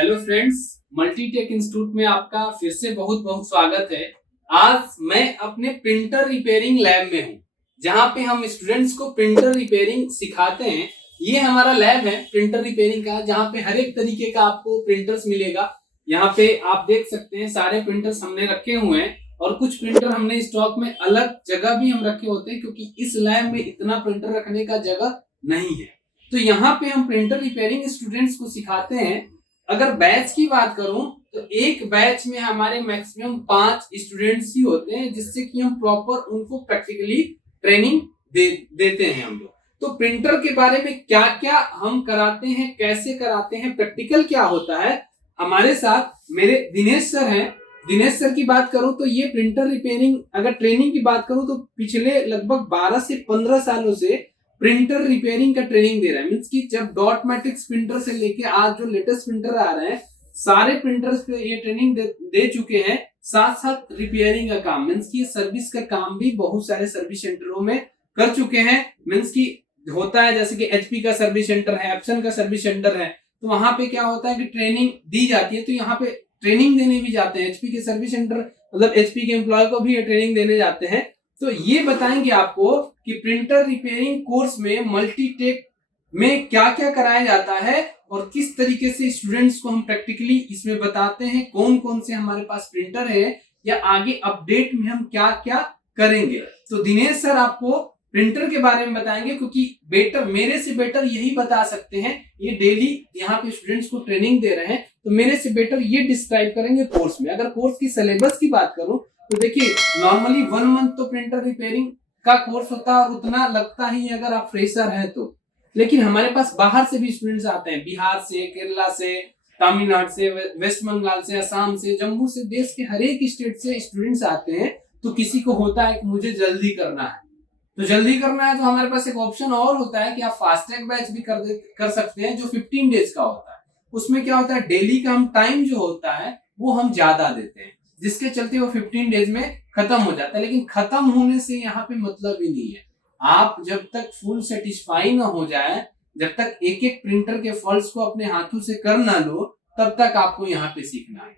Hello friends, Multitech institute में आपका फिर से बहुत बहुत स्वागत है। आज मैं अपने प्रिंटर रिपेयरिंग लैब में हूं, जहां पे हम स्टूडेंट्स को प्रिंटर रिपेयरिंग सिखाते हैं। ये हमारा लैब है प्रिंटर रिपेयरिंग का, जहां पे हर एक तरीके का आपको प्रिंटर्स मिलेगा। यहाँ पे आप देख सकते हैं सारे प्रिंटर्स हमने रखे हुए हैं, और कुछ प्रिंटर हमने स्टॉक में अलग जगह भी हम रखे होते हैं, क्योंकि इस लैब में इतना प्रिंटर रखने का जगह नहीं है। तो यहाँ पे हम प्रिंटर रिपेयरिंग स्टूडेंट्स को सिखाते हैं। अगर बैच की बात करूं तो एक बैच में हमारे मैक्सिमम 5 स्टूडेंट्स ही होते हैं, जिससे कि हम प्रॉपर उनको प्रैक्टिकली ट्रेनिंग देते हैं हम लोग। तो प्रिंटर के बारे में क्या क्या हम कराते हैं, कैसे कराते हैं, प्रैक्टिकल क्या होता है, हमारे साथ मेरे दिनेश सर हैं। दिनेश सर की बात करूं तो ये प्रिंटर रिपेयरिंग, अगर ट्रेनिंग की बात करूं तो पिछले लगभग 12 से 15 सालों से प्रिंटर रिपेयरिंग का ट्रेनिंग दे रहा है। मींस कि जब डॉट मैट्रिक्स प्रिंटर से लेके आज जो लेटेस्ट प्रिंटर आ रहे हैं, सारे प्रिंटर्स पे ये ट्रेनिंग दे चुके हैं। साथ साथ रिपेयरिंग का काम, मींस कि सर्विस का काम भी बहुत सारे सर्विस सेंटरों में कर चुके हैं। मींस कि होता है जैसे कि एचपी का सर्विस सेंटर है, एप्सन का सर्विस सेंटर है, तो वहां पे क्या होता है कि ट्रेनिंग दी जाती है। तो यहाँ पे ट्रेनिंग देने भी जाते हैं एचपी के सर्विस सेंटर, मतलब एचपी के एम्प्लॉय को भी ये ट्रेनिंग देने जाते हैं। तो ये बताएंगे आपको कि प्रिंटर रिपेयरिंग कोर्स में मल्टीटेक में क्या क्या कराया जाता है, और किस तरीके से स्टूडेंट्स को हम प्रैक्टिकली इसमें बताते हैं, कौन कौन से हमारे पास प्रिंटर है, या आगे अपडेट में हम क्या क्या करेंगे। तो दिनेश सर आपको प्रिंटर के बारे में बताएंगे, क्योंकि बेटर, मेरे से बेटर यही बता सकते हैं। ये डेली यहाँ पे स्टूडेंट्स को ट्रेनिंग दे रहे हैं, तो मेरे से बेटर ये डिस्क्राइब करेंगे कोर्स में। अगर कोर्स की सिलेबस की बात करूं तो देखिए, नॉर्मली 1 मंथ तो प्रिंटर रिपेयरिंग का कोर्स होता है, और उतना लगता ही अगर आप फ्रेशर हैं तो। लेकिन हमारे पास बाहर से भी स्टूडेंट्स आते हैं, बिहार से, केरला से, तमिलनाडु से, वेस्ट बंगाल से, असम से, जम्मू से, देश के हर एक स्टेट से स्टूडेंट्स आते हैं। तो किसी को होता है कि मुझे जल्दी करना है, तो जल्दी करना है तो हमारे पास एक ऑप्शन और होता है कि आप फास्ट ट्रैक बैच भी कर सकते हैं, जो 15 डेज का होता है। उसमें क्या होता है, डेली का हम टाइम जो होता है वो हम ज्यादा देते हैं, जिसके चलते वो 15 डेज में खत्म हो जाता है। लेकिन खत्म होने से यहाँ पे मतलब ही नहीं है। आप जब तक फुल सेटिस्फाई ना हो जाए, जब तक एक एक प्रिंटर के फॉल्ट्स को अपने हाथों से कर ना लो, तब तक आपको यहाँ पे सीखना है।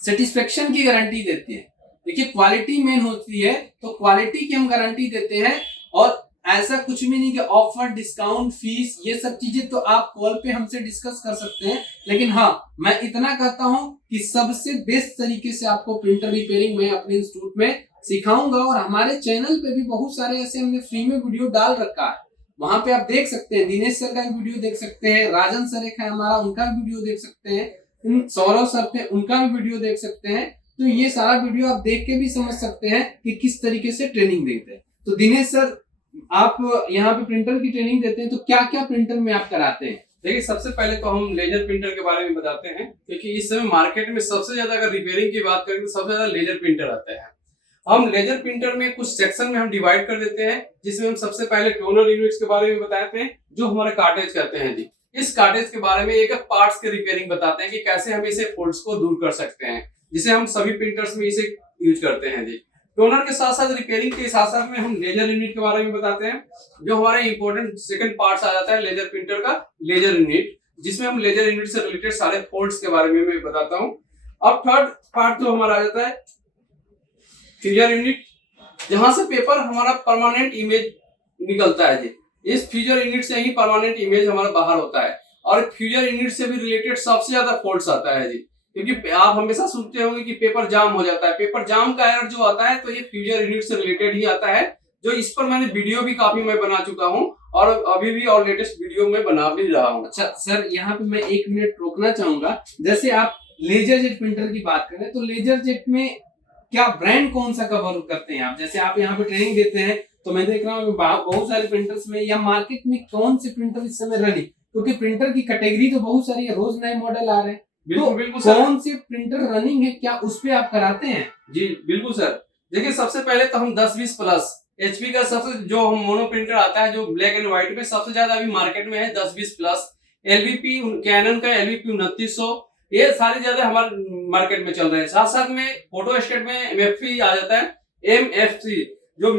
सेटिस्फेक्शन की गारंटी देते हैं। देखिए, क्वालिटी मेन होती है, तो क्वालिटी की हम गारंटी देते हैं। और ऐसा कुछ भी नहीं कि ऑफर, डिस्काउंट, फीस, ये सब चीजें तो आप कॉल पे हमसे डिस्कस कर सकते हैं। लेकिन हाँ, मैं इतना कहता हूं कि सबसे बेस्ट तरीके से आपको प्रिंटर रिपेयरिंग मैं अपने इंस्टीट्यूट में सिखाऊंगा। और हमारे चैनल पे भी बहुत सारे ऐसे हमने फ्री में वीडियो डाल रखा है, वहां पे आप देख सकते हैं। दिनेश सर का वीडियो देख सकते हैं, राजन सर एक है हमारा, उनका भी वीडियो देख सकते हैं, सौरभ सर थे, उनका भी वीडियो देख सकते हैं। तो ये सारा वीडियो आप देख के भी समझ सकते हैं कि किस तरीके से ट्रेनिंग देते हैं। तो दिनेश सर, आप यहाँ पे प्रिंटर की ट्रेनिंग देते हैं, तो क्या क्या प्रिंटर में आप कराते हैं? देखिए, सबसे पहले तो हम लेजर प्रिंटर के बारे में बताते हैं, क्योंकि इस समय मार्केट में सबसे ज्यादा, अगर रिपेयरिंग की बात करें तो सबसे ज्यादा लेजर प्रिंटर आते हैं। हम लेजर प्रिंटर में कुछ सेक्शन में हम डिवाइड कर देते हैं, जिसमें हम सबसे पहले टोनर यूनिट्स के बारे में बताते हैं, जो हमारे कार्टेज कहते हैं जी। इस कार्टेज के बारे में एक पार्ट्स के रिपेयरिंग बताते हैं कि कैसे हम इसे फॉल्ट्स को दूर कर सकते हैं, जिसे हम सभी प्रिंटर्स में इसे यूज करते हैं जी। टोनर के साथ साथ रिपेयरिंग के साथ साथ में हम लेजर यूनिट के बारे में बताते हैं, जो हमारे इंपॉर्टेंट सेकंड पार्ट्स आ जाता है लेजर प्रिंटर का, लेजर यूनिट, जिसमें हम लेजर यूनिट से रिलेटेड सारे फॉल्ट्स के बारे में मैं बताता हूं। अब थर्ड पार्ट तो हमारा आ जाता है फ्यूजर यूनिट, जहां से पेपर हमारा परमानेंट इमेज निकलता है जी। इस फ्यूजर यूनिट से ही परमानेंट इमेज हमारा बाहर होता है, और फ्यूजर यूनिट से भी रिलेटेड सबसे ज्यादा फॉल्ट्स आता है जी। क्योंकि आप हमेशा सुनते होंगे कि पेपर जाम हो जाता है। पेपर जाम का एरर जो आता है, तो ये फ्यूजर यूनिट से रिलेटेड ही आता है, जो इस पर मैंने वीडियो भी काफी मैं बना चुका हूं, और अभी भी और लेटेस्ट वीडियो में बना भी रहा हूं। अच्छा सर, यहाँ पे मैं 1 मिनट रोकना चाहूंगा। जैसे आप लेजर जेट प्रिंटर की बात करें, तो लेजर जेट में क्या ब्रांड कौन सा कवर करते हैं आप? जैसे आप यहाँ पे ट्रेनिंग देते हैं, तो मैं देख रहा हूँ बहुत सारे प्रिंटर्स में, या मार्केट में कौन से प्रिंटर इस समय रनिंग, क्योंकि प्रिंटर की कैटेगरी तो बहुत सारी है, रोज नए मॉडल आ रहे हैं। बिल्कुल बिल्कुल सर, कौन से प्रिंटर रनिंग है, क्या उस पे आप कराते हैं? जी बिल्कुल सर। देखिए, सबसे पहले तो हम 1020 प्लस एचपी का सबसे जो हम मोनो प्रिंटर आता है, जो ब्लैक एंड व्हाइट में सबसे ज्यादा अभी मार्केट में है, 1020 प्लस। एलवीपी कैनन का एलवीपी 2900, ये सारे ज्यादा हमारे मार्केट में चल रहे हैं। साथ साथ में फोटो स्टेट में एमएफसी आ जाता है, एमएफसी, जो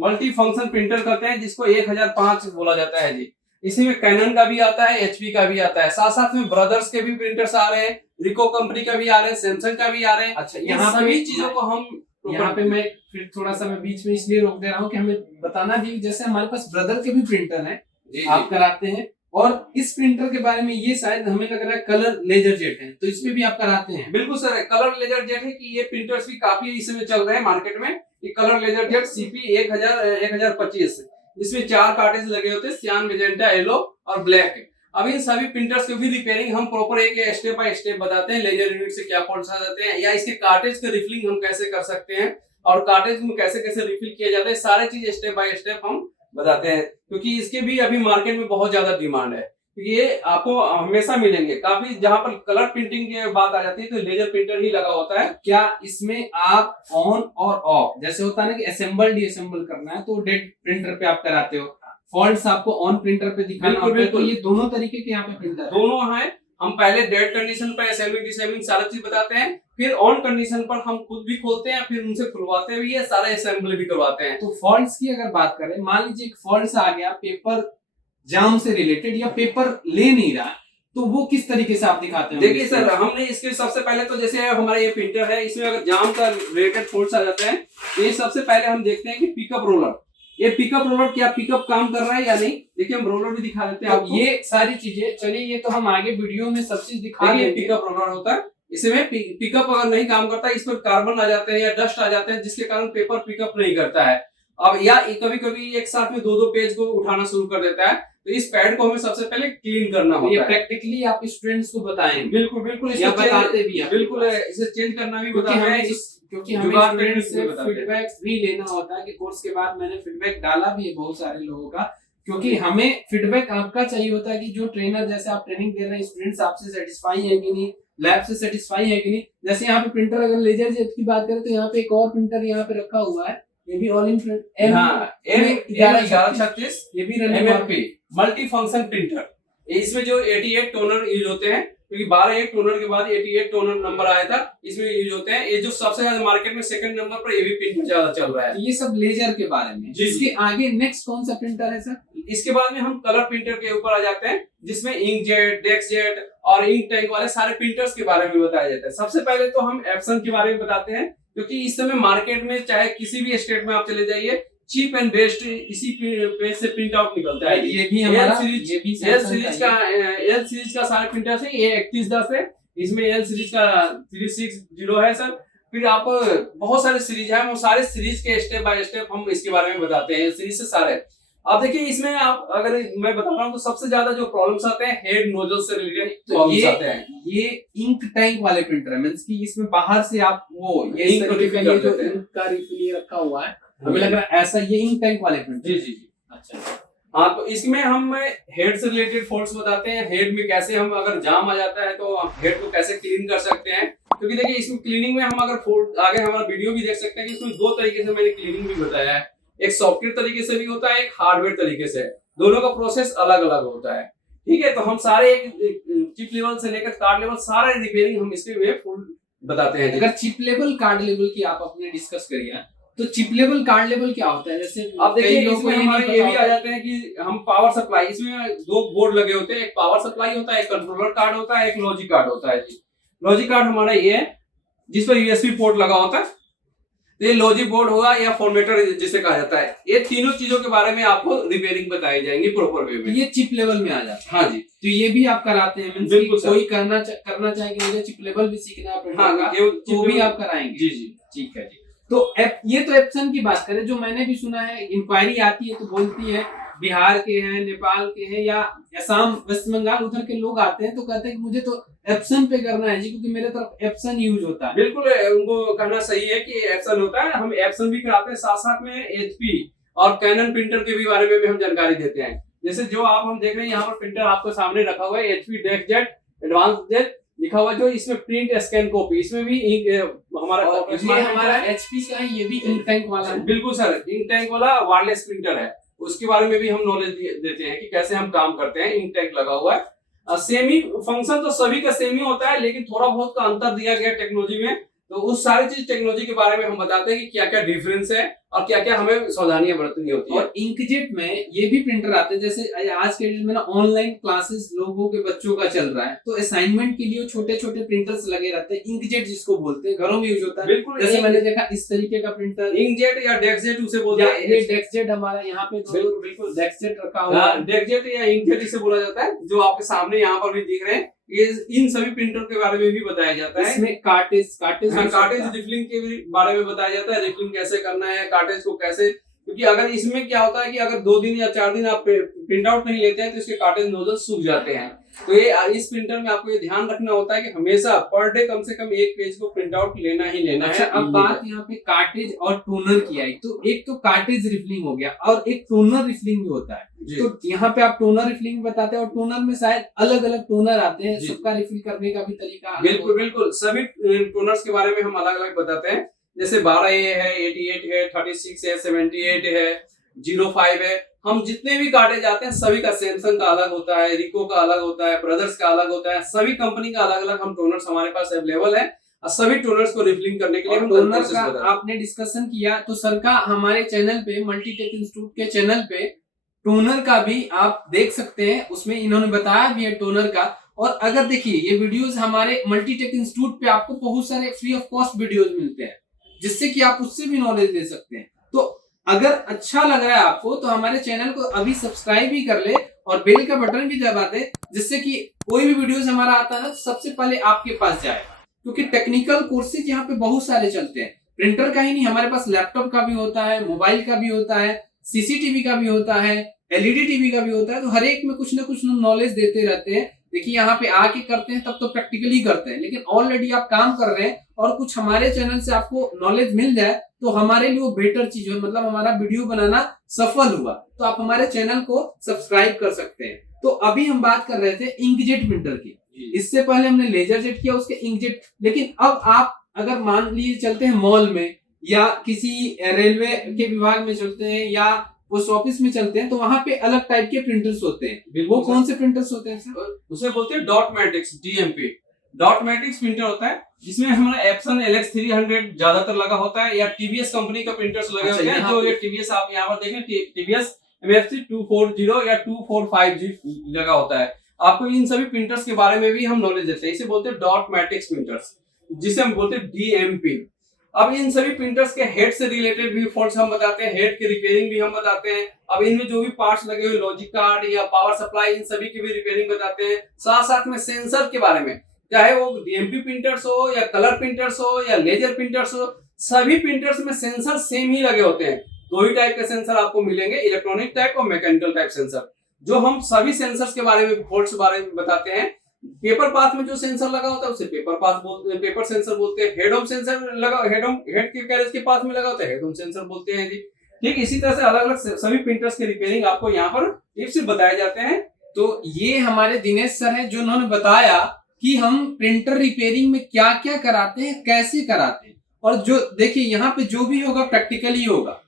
मल्टी फंक्शन प्रिंटर करते हैं, जिसको 1005 बोला जाता है जी। इसमें कैनन का भी आता है, एचपी का भी आता है, साथ साथ में ब्रदर्स के भी प्रिंटर्स आ रहे हैं, रिको कंपनी का भी आ रहे हैं, सैमसंग का भी आ रहे हैं। अच्छा, ये यहाँ सभी पे चीजों को हम यहाँ पे मैं फिर थोड़ा सा मैं बीच में इसलिए रोक दे रहा हूँ कि हमें बताना भी, जैसे हमारे पास ब्रदर के भी प्रिंटर हैं, आप कराते हैं, और इस प्रिंटर के बारे में ये शायद हमें लग रहा है कलर लेजर जेट है, तो इसमें भी आप कराते हैं? बिल्कुल सर, कलर लेजर जेट है कि ये प्रिंटर्स भी काफी इस समय चल रहे हैं मार्केट में। ये कलर लेजर जेट सीपी 1025, इसमें 4 कार्टेज लगे होते हैं, सियान, मेजेंटा, येलो और ब्लैक। अब इन सभी प्रिंटर्स की भी रिपेयरिंग हम प्रॉपर एक स्टेप बाय स्टेप बताते हैं, लेजर यूनिट से क्या फॉल्ट्स आ जाते हैं, या इसके कार्टेज के रिफिलिंग हम कैसे कर सकते हैं, और कार्टेज में कैसे कैसे रिफिल किया जाता है, सारे चीज स्टेप बाय स्टेप हम बताते हैं, क्योंकि इसके भी अभी मार्केट में बहुत ज्यादा डिमांड है। ये आपको हमेशा मिलेंगे, काफी जहां पर कलर प्रिंटिंग की बात आ जाती है तो लेजर प्रिंटर ही लगा होता है। क्या इसमें आप ऑन और ऑफ, जैसे होता है ना कि असेंबल डीअसेंबल करना है, तो डेड प्रिंटर पे आप कराते हो, फॉल्ट्स आपको ऑन प्रिंटर पे दिखाना होता है, तो ये दोनों तरीके के यहाँ पे प्रिंटर दोनों है। हम पहले डेड कंडीशन पर असेंबलिंग डिसेंबलिंग सारा चीज बताते हैं, फिर ऑन कंडीशन पर हम खुद भी खोलते हैं, फिर उनसे खुलवाते भी है, सारा असेंबली भी करवाते हैं। तो फॉल्ट्स की अगर बात करें, मान लीजिए एक फॉल्ट्स आ गया पेपर जाम से रिलेटेड, या पेपर ले नहीं रहा, तो वो किस तरीके से आप दिखाते हैं? देखिए सर, हमने इसके सबसे पहले तो जैसे हमारा ये प्रिंटर है, इसमें अगर जाम का रिलेटेड फॉल्ट्स आ जाता है, ये सबसे पहले हम देखते हैं कि पिकअप रोलर, ये पिकअप रोलर क्या पिकअप काम कर रहा है या नहीं। देखिए हम रोलर भी दिखा देते हैं आपको। ये सारी चीजें चलिए, ये तो हम आगे वीडियो में सब चीज दिखा देंगे। पिकअप रोलर होता है, इसमें पिकअप अगर नहीं काम करता, इस पर कार्बन आ जाते हैं या डस्ट आ जाते हैं, जिसके कारण पेपर पिकअप नहीं करता है। अब या कभी कभी एक साथ में 2-2 पेज को उठाना शुरू कर देता है, तो इस पैड को हमें सबसे पहले क्लीन करना होता है। ये प्रैक्टिकली आप स्टूडेंट्स को बताएंगे? बिल्कुल बिल्कुल, इसे बताते भी हैं, बिल्कुल इसे चेंज करना भी बताते हैं, क्योंकि हमें स्टूडेंट्स से फीडबैक भी लेना होता है कि कोर्स के बाद मैंने फीडबैक डाला भी है बहुत सारे लोगों का, क्योंकि हमें फीडबैक आपका चाहिए होता है कि जो ट्रेनर, जैसे आप ट्रेनिंग दे रहे हैं, स्टूडेंट्स आपसे सेटिस्फाई है कि नहीं, लैब से सेटिस्फाई है कि नहीं। जैसे यहाँ पे प्रिंटर, अगर लेजर जेट की बात करें तो यहाँ पे एक और प्रिंटर यहाँ पे रखा हुआ है, ये भी ऑल इन M1136, ये भी running MFP multi function printer. इसमें जो 88 टोनर यूज होते हैं, क्योंकि 12 टोनर के बाद 88 टोनर नंबर आया था, इसमें यूज होते हैं। ये जो सबसे ज्यादा मार्केट में सेकंड नंबर पर ये भी प्रिंटर ज्यादा चल रहा है। ये सब लेजर के बारे में। इसके आगे नेक्स्ट कौन सा प्रिंटर है सर? इसके बाद में हम कलर प्रिंटर के ऊपर आ जाते हैं, जिसमें इंकजेट, डेस्कजेट और इंक टैंक वाले सारे प्रिंटर्स के बारे में बताया जाता है। सबसे पहले तो हम एप्सन के बारे में बताते हैं, क्योंकि इस समय मार्केट में चाहे किसी भी स्टेट में आप चले जाइए, चीप एंड बेस्ट इसी पेज से प्रिंट आउट निकलता है। ये भी हमारा एल सीरीज का सारे प्रिंटर्स है। ये 3110 है, इसमें एल सीरीज का 360 है सर। फिर आप बहुत सारे सीरीज है, वो सारे सीरीज के स्टेप बाय स्टेप हम इसके बारे में बताते हैं, सीरीज से सारे। आप देखिए इसमें, आप अगर मैं बता रहा हूँ तो सबसे ज्यादा जो प्रॉब्लम्स आते हैं हेड नोजल से रिलेटेड प्रॉब्लम्स आते हैं। ये इंक टैंक वाले प्रिंटर है, मींस कि इसमें बाहर से आप वो ये इंक को रिफिल कर देते हैं। इंक का रिफिल रखा हुआ है, हमें लग रहा है ऐसा ये इंक टैंक वाले प्रिंटर। जी जी जी, अच्छा। हाँ, तो इसमें हम हेड से रिलेटेड फॉल्ट्स बताते हैं। हेड में कैसे हम, अगर जाम आ जाता है तो हेड को कैसे क्लीन कर सकते हैं, क्योंकि देखिए इसमें क्लीनिंग में हम अगर फॉल्ट, आगे हमारा वीडियो भी देख सकते हैं कि इसमें 2 तरीके से मैंने क्लीनिंग भी बताया है। एक सॉफ्टवेयर तरीके से भी होता है, एक हार्डवेयर तरीके से, दोनों का प्रोसेस अलग अलग होता है। ठीक है, तो हम सारे चिप लेवल से लेकर कार्ड लेवल सारे रिपेयरिंग हम इसके में फुल बताते हैं। अगर चिप लेवल कार्ड लेवल की आप अपने डिस्कस करिए, तो चिप लेवल कार्ड लेवल क्या होता है? जैसे अब देखिए इसमें हमारे ये भी आ जाते हैं कि हम पावर सप्लाई, इसमें 2 बोर्ड लगे होते हैं, एक पावर सप्लाई होता है, एक कंट्रोलर कार्ड होता है, एक लॉजिक कार्ड होता है। जी, लॉजिक कार्ड हमारा ये है जिस पर यूएसबी पोर्ट लगा होता है, तो ये लॉजिक बोर्ड होगा या फॉर्मेटर जिसे कहा जाता है। ये तीनों चीजों के बारे में आपको रिपेयरिंग बताई जाएंगी प्रॉपर वे में। ये चिप लेवल में आ जाता है। हाँ जी, तो ये भी आप कराते हैं? बिल्कुल, कोई करना चाहे कि मुझे चिप लेवल भी सीखना है, हाँ, तो भी आप कराएंगे? जी जी, ठीक है जी। तो ये तो एप्सन की बात करें, जो मैंने भी सुना है, इंक्वायरी आती है तो बोलती है बिहार के हैं, नेपाल के हैं, या असम, वेस्ट बंगाल, उधर के लोग आते हैं तो कहते हैं कि मुझे तो एप्सन पे करना है जी, क्योंकि मेरे तरफ एप्सन यूज होता है। बिल्कुल, उनको कहना सही है कि एप्सन होता है, हम एप्सन भी कराते हैं। साथ साथ में एचपी और कैनन प्रिंटर के भी बारे में भी हम जानकारी देते हैं। जैसे जो आप हम देख रहे हैं यहाँ पर प्रिंटर आपको सामने रखा हुआ है, एचपी डेस्कजेट एडवांस जेट लिखा हुआ, जो इसमें प्रिंट स्कैन कॉपी, इसमें भी हमारा एचपी का है, ये भी इंक टैंक वाला है। बिल्कुल सर, इंक टैंक वाला वायरलेस प्रिंटर है, उसके बारे में भी हम नॉलेज देते हैं कि कैसे हम काम करते हैं। इंक टैंक लगा हुआ है। सेमी फंक्शन तो सभी का सेम ही होता है, लेकिन थोड़ा बहुत का अंतर दिया गया टेक्नोलॉजी में। तो उस सारी चीज टेक्नोलॉजी के बारे में हम बताते हैं कि क्या क्या डिफरेंस है और क्या क्या हमें सावधानियां बरतनी होती है। और इंकजेट में ये भी प्रिंटर आते हैं, जैसे आज के डेट में ना ऑनलाइन क्लासेस लोगों के बच्चों का चल रहा है, तो असाइनमेंट के लिए छोटे छोटे प्रिंटर्स लगे रहते हैं, इंकजेट जिसको बोलते हैं, घरों में यूज होता है। बिल्कुल, जैसे मैंने देखा इस तरीके का प्रिंटर इंकजेट या डेस्कजेट उसे बोलते हैं। ये डेस्कजेट हमारा यहाँ पे बिल्कुल डेस्कजेट रखा हुआ है। डेस्कजेट या इंकजेट इसे बोला जाता है, जो आपके सामने यहाँ पर भी दिख रहे हैं। ये इन सभी प्रिंटर के बारे में भी बताया जाता है। इसमें कार्टेज रिफिलिंग के भी बारे में बताया जाता है, रिफिलिंग कैसे करना है, कार्टेज को कैसे, क्योंकि अगर इसमें क्या होता है कि अगर 2 दिन या 4 दिन आप प्रिंट आउट नहीं लेते हैं तो इसके कार्टेज नोजल सूख जाते हैं। तो ये इस प्रिंटर में आपको ये ध्यान रखना होता है कि हमेशा पर डे कम से कम एक पेज को प्रिंट आउट लेना ही लेना अच्छा, है। अब बात यहाँ पे कार्टेज और टोनर की आई, तो एक तो कार्टेज रिफिलिंग हो गया और एक टोनर रिफिलिंग भी होता है। तो यहाँ पे आप टोनर रिफिलिंग बताते हैं, और टोनर में शायद अलग अलग टोनर आते हैं, सबका रिफिल करने का भी तरीका। बिल्कुल सभी टोनर्स के बारे में हम अलग अलग बताते हैं। जैसे 12A है, 88 है, 36 है, 78 है, 05 है। हम जितने भी कार्टेज आते हैं सभी का, सैमसंग का अलग होता है, रिको का अलग होता है, ब्रदर्स का अलग होता है, सभी कंपनी का अलग अलग हम टोनर्स हमारे पास अवेलेबल है। और सभी टोनर्स को रिफिलिंग करने के लिए हम टोनर का आपने डिस्कशन किया, तो सर का हमारे चैनल पे, मल्टीटेक इंस्टीट्यूट के चैनल पे टोनर का भी आप देख सकते हैं, उसमें इन्होंने बताया भी है टोनर का। और अगर देखिए ये वीडियोस हमारे मल्टीटेक इंस्टीट्यूट पे आपको बहुत सारे फ्री ऑफ कॉस्ट वीडियोस मिलते हैं, जिससे कि आप उससे भी नॉलेज ले सकते हैं। तो अगर अच्छा लग रहा है आपको तो हमारे चैनल को अभी सब्सक्राइब भी कर ले और बेल का बटन भी दबा दे, जिससे कि कोई भी वीडियोस हमारा आता है ना तो सबसे पहले आपके पास जाए। क्योंकि टेक्निकल कोर्सेज यहाँ पे बहुत सारे चलते हैं, प्रिंटर का ही नहीं, हमारे पास लैपटॉप का भी होता है, मोबाइल का भी होता है, सीसीटीवी का भी होता है, एलईडी टीवी का भी होता है। तो हर एक में कुछ ना कुछ नॉलेज देते रहते हैं। देखिए यहाँ पे आके करते हैं तब तो प्रैक्टिकली करते हैं, लेकिन ऑलरेडी आप काम कर रहे हैं और कुछ हमारे चैनल से आपको नॉलेज मिल जाए तो हमारे लिए वो बेटर चीज हो, मतलब हमारा वीडियो बनाना सफल हुआ, तो आप हमारे चैनल को सब्सक्राइब कर सकते हैं। तो अभी हम बात कर रहे थे इंकजेट प्रिंटर की, इससे पहले हमने लेजर जेट किया, उसके इंकजेट। लेकिन अब आप अगर मान लीजिए चलते हैं मॉल में या किसी रेलवे के विभाग में चलते हैं या पोस्ट ऑफिस में चलते हैं, तो वहां पे अलग टाइप के प्रिंटर्स होते हैं। वो कौन से प्रिंटर्स होते हैं सर? उसे बोलते हैं डॉटमेटिक्स, डीएमपी। डॉटमेटिक्स प्रिंटर होता है जिसमें हमारा एप्सन LX 300 ज्यादातर लगा होता है, या टीवीएस कंपनी का प्रिंटर्स लगे होते हैं। जो ये टीवीएस आप यहाँ पर देखें, टीवीएस MFC 240 या 245G लगा होता है। आपको इन सभी प्रिंटर्स के बारे में भी हम नॉलेज देते हैं। इसे बोलते हैं डॉटमेटिक्स प्रिंटर्स, जिसे हम बोलते हैं डीएमपी। अब इन सभी प्रिंटर्स के हेड से रिलेटेड भी फॉल्ट्स हम बताते हैं, हेड की रिपेयरिंग भी हम बताते हैं। अब इनमें जो भी पार्ट्स लगे हुए, लॉजिक कार्ड या पावर सप्लाई, इन सभी की भी रिपेयरिंग बताते हैं। साथ साथ में सेंसर के बारे में, चाहे वो डीएमपी प्रिंटर्स हो या कलर प्रिंटर्स हो या लेजर प्रिंटर्स हो, सभी प्रिंटर्स में सेंसर सेम ही लगे होते हैं। 2 ही टाइप के सेंसर आपको मिलेंगे, इलेक्ट्रॉनिक टाइप और मैकेनिकल टाइप सेंसर। जो हम सभी सेंसर्स के बारे में, फॉल्ट्स बारे में बताते हैं। पेपर पाथ में जो सेंसर लगा होता है उसे पेपर पाथ बोलते हैं, पेपर सेंसर बोलते हैं। हेड होम सेंसर लगा, हेड के कैरेज के पाथ में लगा होता है, हेड होम सेंसर बोलते हैं जी। ठीक इसी तरह से अलग अलग सभी प्रिंटर्स की रिपेयरिंग आपको यहाँ पर टिप्स बताए जाते हैं। तो ये हमारे दिनेश सर हैं जो उन्होंने बताया कि हम प्रिंटर रिपेयरिंग में क्या क्या कराते हैं, कैसे कराते हैं। और जो देखिए यहाँ पे जो भी होगा प्रैक्टिकली होगा।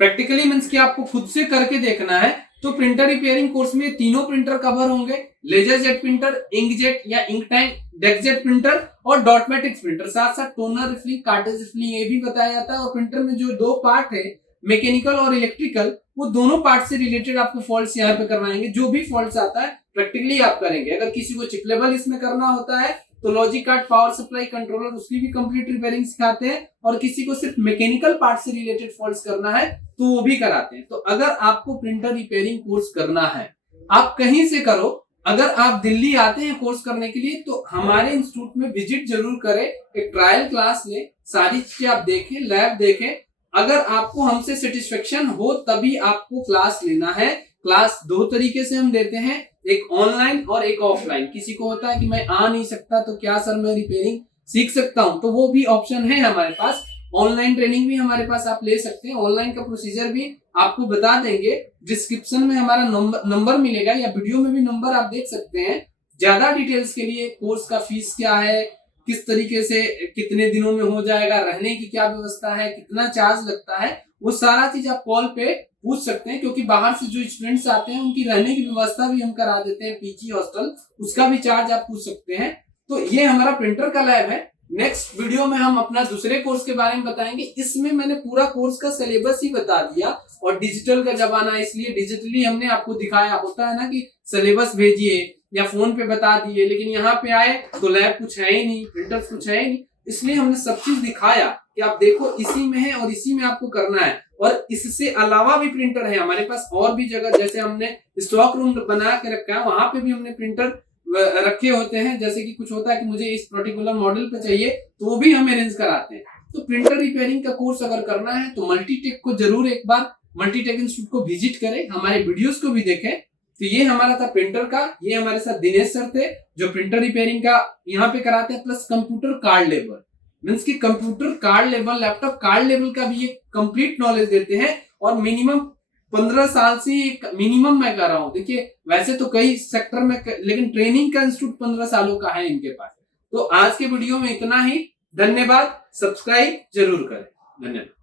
प्रैक्टिकली मीन्स कि आपको खुद से करके देखना है। तो प्रिंटर रिपेयरिंग कोर्स में तीनों प्रिंटर कवर होंगे, लेजर जेट प्रिंटर, इंकजेट या इंक टैंक, डेस्कजेट प्रिंटर और डॉटमेटिक्स प्रिंटर। साथ साथ टोनर रिफिलिंग, कार्टेज रिफिलिंग ये भी बताया जाता है। और प्रिंटर में जो 2 पार्ट है, मैकेनिकल और इलेक्ट्रिकल, वो दोनों पार्ट से रिलेटेड आपको फॉल्ट्स यहाँ पे करवाएंगे। जो भी फॉल्ट्स आता है प्रैक्टिकली आप करेंगे। अगर किसी को चिपलेबल इसमें करना होता है तो logic card, power supply, controller, उसकी भी कंप्लीट रिपेयरिंग सिखाते हैं। और किसी को सिर्फ मैकेनिकल पार्ट से रिलेटेड फॉल्ट्स करना है तो वो भी कराते हैं। तो अगर आपको प्रिंटर रिपेयरिंग कोर्स करना है, आप कहीं से करो। अगर आप दिल्ली आते हैं कोर्स करने के लिए तो हमारे इंस्टीट्यूट में विजिट जरूर करें, एक ट्रायल क्लास लें, सारी चीजें आप देखें, लैब देखें। अगर आपको हमसे सेटिस्फेक्शन हो तभी आपको क्लास लेना है। क्लास 2 तरीके से हम देते हैं, एक ऑनलाइन और एक ऑफलाइन। किसी को होता है कि मैं आ नहीं सकता तो क्या सर मैं रिपेयरिंग सीख सकता हूं, तो वो भी ऑप्शन है हमारे पास। ऑनलाइन ट्रेनिंग भी हमारे पास आप ले सकते हैं। ऑनलाइन का प्रोसीजर भी आपको बता देंगे, डिस्क्रिप्शन में हमारा नंबर मिलेगा या वीडियो में भी नंबर आप देख सकते हैं। ज्यादा डिटेल्स के लिए कोर्स का फीस क्या है, किस तरीके से कितने दिनों में हो जाएगा, रहने की क्या व्यवस्था है, कितना चार्ज लगता है, वो सारा चीज आप कॉल पे पूछ सकते हैं। क्योंकि बाहर से जो स्टूडेंट्स आते हैं उनकी रहने की व्यवस्था भी हम करा देते हैं, पीजी हॉस्टल, उसका भी चार्ज आप पूछ सकते हैं। तो ये हमारा प्रिंटर का लैब है। नेक्स्ट वीडियो में हम अपना दूसरे कोर्स के बारे में बताएंगे। इसमें मैंने पूरा कोर्स का सिलेबस ही बता दिया, और डिजिटल का जमाना है इसलिए डिजिटली हमने आपको दिखाया। होता है ना कि सिलेबस भेजिए या फोन पे बता दिए, लेकिन यहाँ पे आए तो लैब कुछ है ही नहीं, प्रिंटर्स कुछ है ही नहीं, इसलिए हमने सब चीज दिखाया कि आप देखो इसी में है और इसी में आपको करना है। और इससे अलावा भी प्रिंटर है हमारे पास और भी जगह, जैसे हमने स्टॉक रूम बना के रखा है, वहां पे भी हमने प्रिंटर रखे होते हैं। जैसे कि कुछ होता है कि मुझे इस पर्टिकुलर मॉडल पे चाहिए तो वो भी हम अरेंज कराते हैं। तो प्रिंटर रिपेयरिंग का कोर्स अगर करना है तो मल्टीटेक को जरूर एक बार मल्टीटेक इंस्टीट्यूट को विजिट करें, हमारे वीडियोस को भी देखें। तो ये हमारा था प्रिंटर का। ये हमारे साथ दिनेश सर थे जो प्रिंटर रिपेयरिंग का यहाँ पे कराते हैं, plus computer card level, means की computer card level, laptop card level का भी एक कंप्लीट नॉलेज देते हैं। और मिनिमम 15 साल से मिनिमम मैं कर रहा हूँ। देखिए वैसे तो कई सेक्टर में, लेकिन ट्रेनिंग का इंस्टीट्यूट 15 सालों का है इनके पास। तो आज के वीडियो में इतना ही। धन्यवाद। सब्सक्राइब जरूर करें। धन्यवाद।